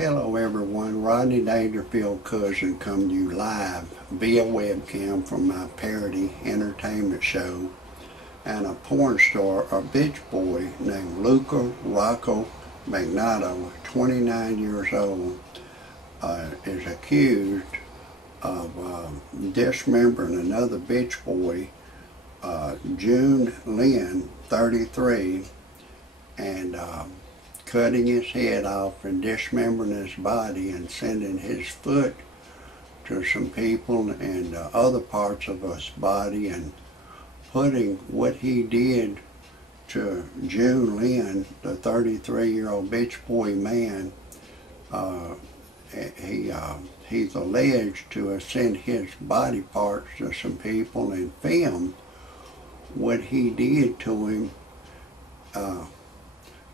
Hello everyone, Rodney Dangerfield cousin come to you live via webcam from my parody entertainment show, and a porn star, a bitch boy named Luka Rocco Magnotta, 29 years old, is accused of dismembering another bitch boy, JUN LIN, 33, and cutting his head off and dismembering his body and sending his foot to some people and other parts of his body, and putting what he did to JUN LIN, the 33-year-old bitch boy man. He's alleged to have sent his body parts to some people and filmed what he did to him.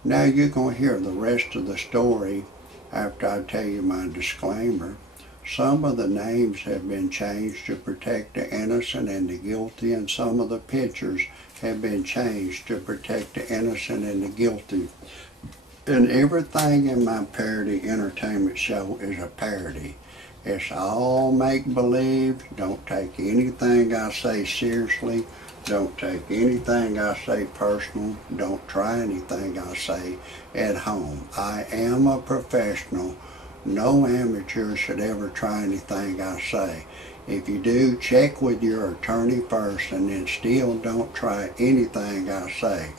Now you're going to hear the rest of the story after I tell you my disclaimer. Some of the names have been changed to protect the innocent and the guilty, and some of the pictures have been changed to protect the innocent and the guilty. And everything in my parody entertainment show is a parody. It's all make-believe. Don't take anything I say seriously. Don't take anything I say personal. Don't try anything I say at home. I am a professional. No amateur should ever try anything I say. If you do, check with your attorney first, and then still don't try anything I say.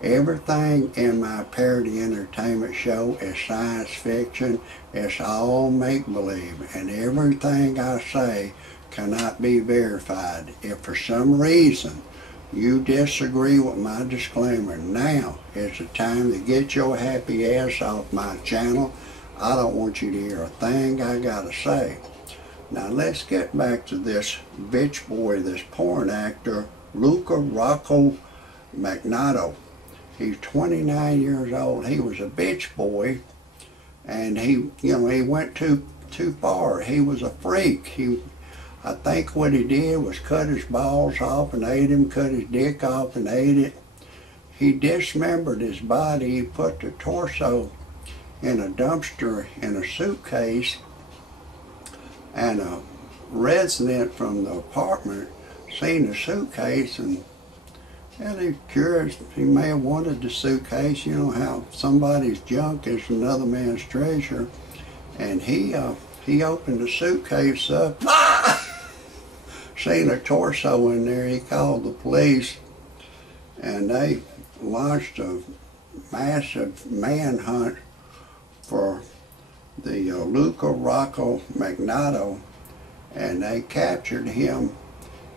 Everything in my parody entertainment show is science fiction. It's all make-believe, and everything I say cannot be verified. If for some reason you disagree with my disclaimer, now is the time to get your happy ass off my channel. I don't want you to hear a thing I gotta say. Now let's get back to this bitch boy, this porn actor, Luka Rocco Magnotta. He's 29 years old. He was a bitch boy, and he went too far. He was a freak. I think what he did was cut his balls off and ate him, cut his dick off and ate it. He dismembered his body. He put the torso in a dumpster in a suitcase, and a resident from the apartment seen the suitcase, and he's curious. He may have wanted the suitcase. You know how somebody's junk is another man's treasure. And he opened the suitcase up, seen a torso in there. He called the police, and they launched a massive manhunt for the Luka Rocco Magnotta, and they captured him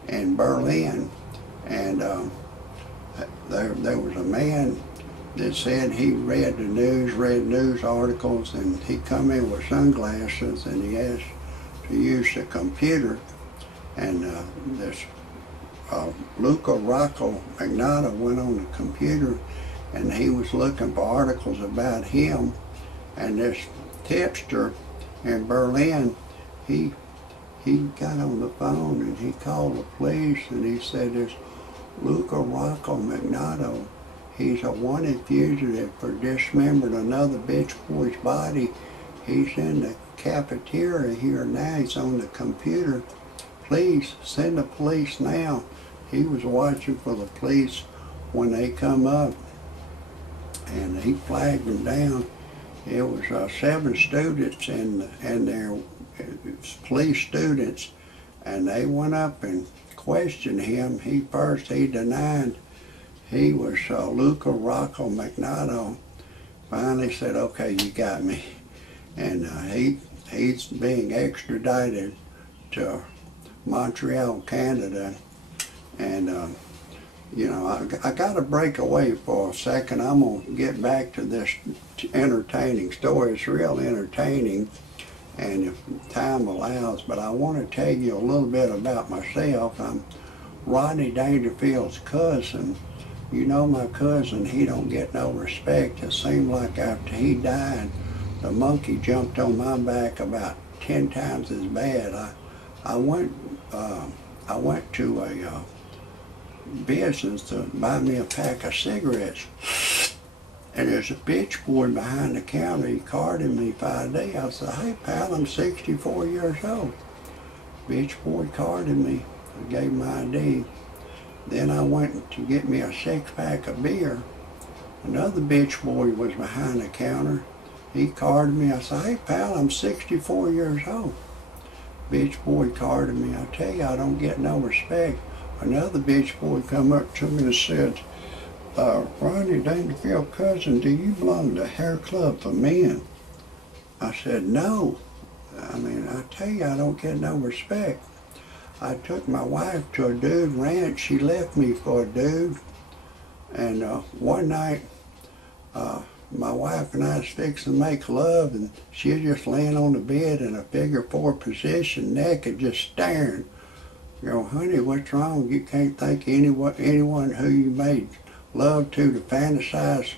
in Berlin. And there was a man that said he read news articles, and he come in with sunglasses, and he asked to use the computer, and this Luka Rocco Magnotta went on the computer, and he was looking for articles about him, and this tipster in Berlin, he got on the phone and he called the police, and he said this Luka Rocco Magnotta, he's a wanted fugitive for dismembering another bitch boy's body. He's in the cafeteria here now. He's on the computer. Please send the police now. He was watching for the police when they come up, and he flagged them down. It was 7 students and their police students, and they went up and questioned him. He denied he was Luka Rocco Magnotta. Finally said, okay, you got me. And he's being extradited to Montreal, Canada. And I got to break away for a second. I'm going to get back to this entertaining story. It's real entertaining, and if time allows, but I want to tell you a little bit about myself. I'm Rodney Dangerfield's cousin. You know, my cousin, he don't get no respect. It seemed like after he died, the monkey jumped on my back about 10 times as bad. I went to a business to buy me a pack of cigarettes, And there's a bitch boy behind the counter. He carded me 5 days. I said, hey pal, I'm 64 years old. Bitch boy carded me. I gave him my ID. Then I went to get me a 6-pack of beer. Another bitch boy was behind the counter. He carded me. I said, hey pal, I'm 64 years old. Bitch boy carded me. I tell you, I don't get no respect. Another bitch boy come up to me and said, Rodney Dangerfield cousin, do you belong to Hair Club for Men? I said, no. I mean, I tell you, I don't get no respect. I took my wife to a dude ranch. She left me for a dude. And one night, my wife and I was fixing to make love, and she was just laying on the bed in a figure 4 position, naked, just staring. You know, honey, what's wrong? You can't think anyone who you made love to fantasize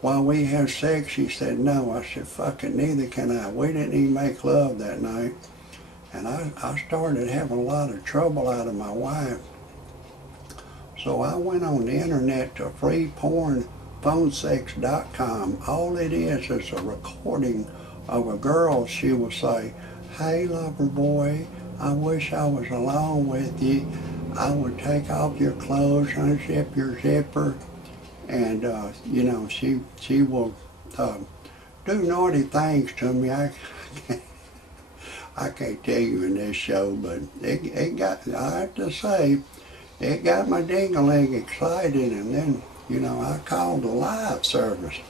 while we have sex? She said, no. I said, fuck it, neither can I. We didn't even make love that night. And I started having a lot of trouble out of my wife. So I went on the internet to freepornphonesex.com. All it is a recording of a girl. She will say, hey lover boy, I wish I was alone with you. I would take off your clothes, unzip your zipper, and you know, she will do naughty things to me. I can't tell you in this show, but it got, I have to say, it got my ding-a-ling excited. And then, you know, I called the live service,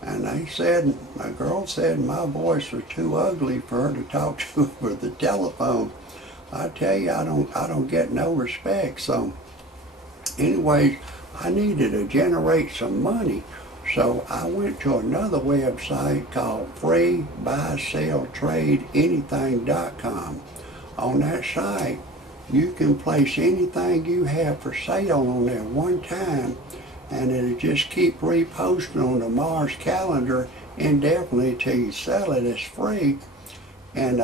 and they said, my girl said my voice was too ugly for her to talk to over the telephone. I tell you, I don't get no respect. So anyways, I needed to generate some money. So I went to another website called freebuyselltradeanything.com. On that site, you can place anything you have for sale on there one time, and it'll just keep reposting on the Mars calendar indefinitely till you sell it. It's free. And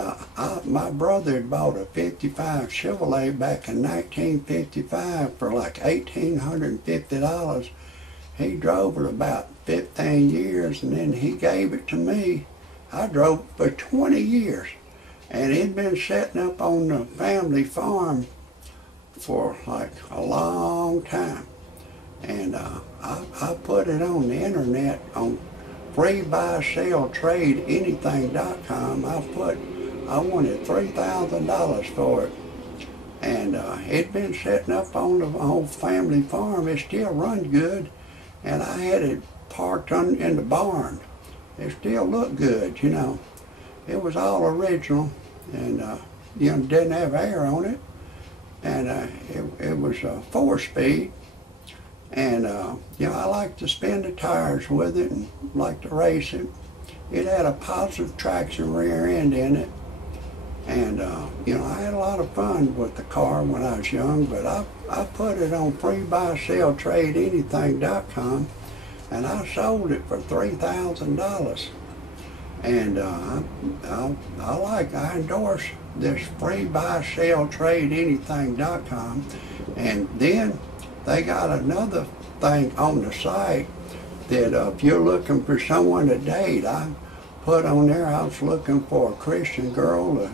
my brother had bought a 55 Chevrolet back in 1955 for like $1,850. He drove it about 15 years, and then he gave it to me. I drove it for 20 years. And it'd been setting up on the family farm for like a long time. And I put it on the internet on freebuyselltradeanything.com. I wanted $3,000 for it. And it'd been setting up on the whole family farm. It still run good. And I had it parked in the barn. It still looked good, you know. It was all original, and you know, didn't have air on it. And it was a 4-speed. And you know, I like to spin the tires with it and like to race it. It had a positive traction rear end in it. And you know, I had a lot of fun with the car when I was young, but I put it on freebuyselltradeanything.com, and I sold it for $3,000. And I endorse this freebuyselltradeanything.com. And then they got another thing on the site that if you're looking for someone to date, I put on there I was looking for a Christian girl to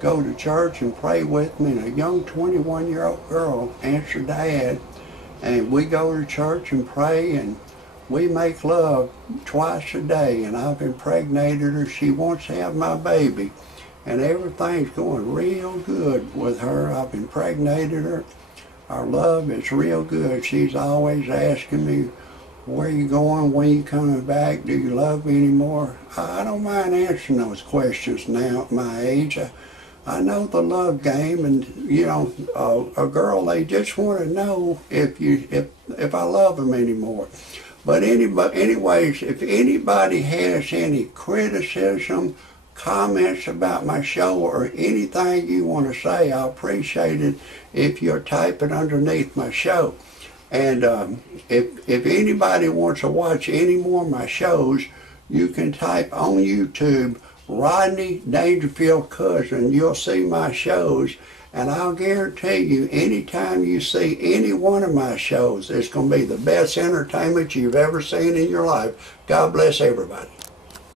go to church and pray with me. And a young 21-year-old girl answered the ad, and we go to church and pray, and we make love twice a day, and I've impregnated her. She wants to have my baby, and everything's going real good with her. I've impregnated her. Our love is real good. She's always asking me, where you going, when you coming back, do you love me anymore? I don't mind answering those questions now at my age. I know the love game, and you know, a girl, they just want to know if I love them anymore. But anyways, if anybody has any criticism, comments about my show, or anything you want to say, I appreciate it if you're typing underneath my show. And if anybody wants to watch any more of my shows, you can type on YouTube Rodney Dangerfield Cousin. You'll see my shows, and I'll guarantee you, anytime you see any one of my shows, it's going to be the best entertainment you've ever seen in your life. God bless everybody.